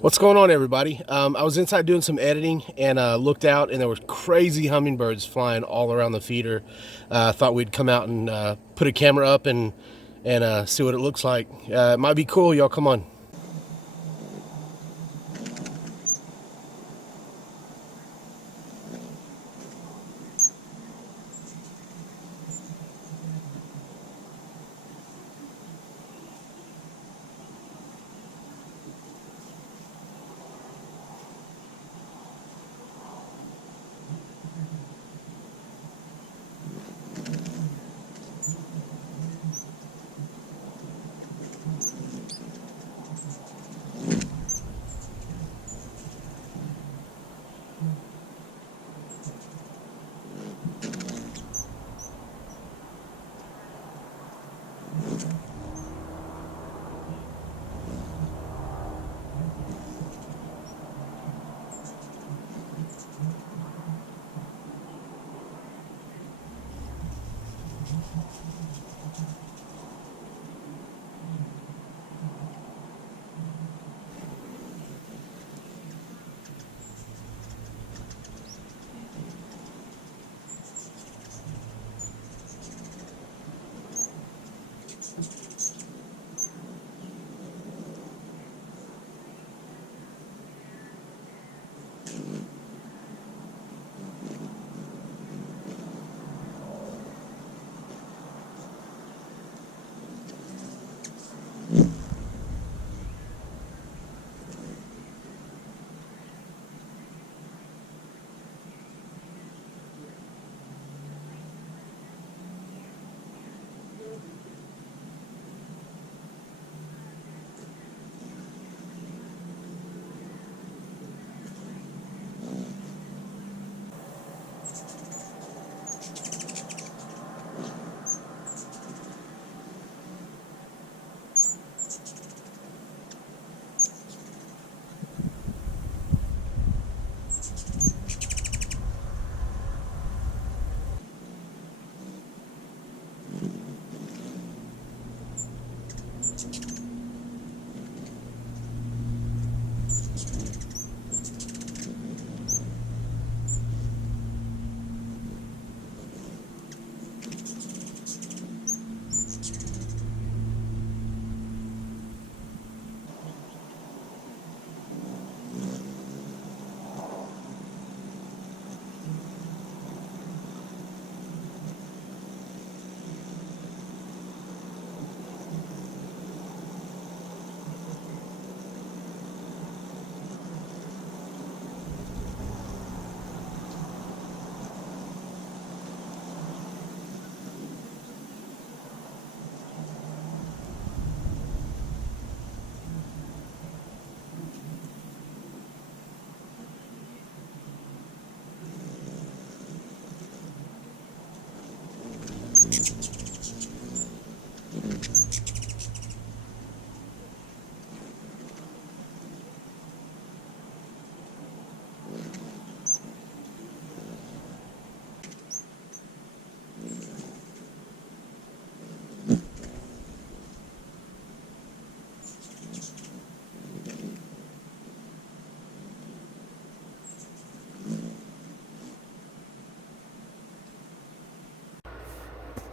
What's going on, everybody? I was inside doing some editing and looked out, and there were crazy hummingbirds flying all around the feeder. Thought we'd come out and put a camera up and see what it looks like. It might be cool. Y'all come on.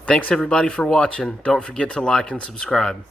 Thanks, everybody, for watching. Don't forget to like and subscribe.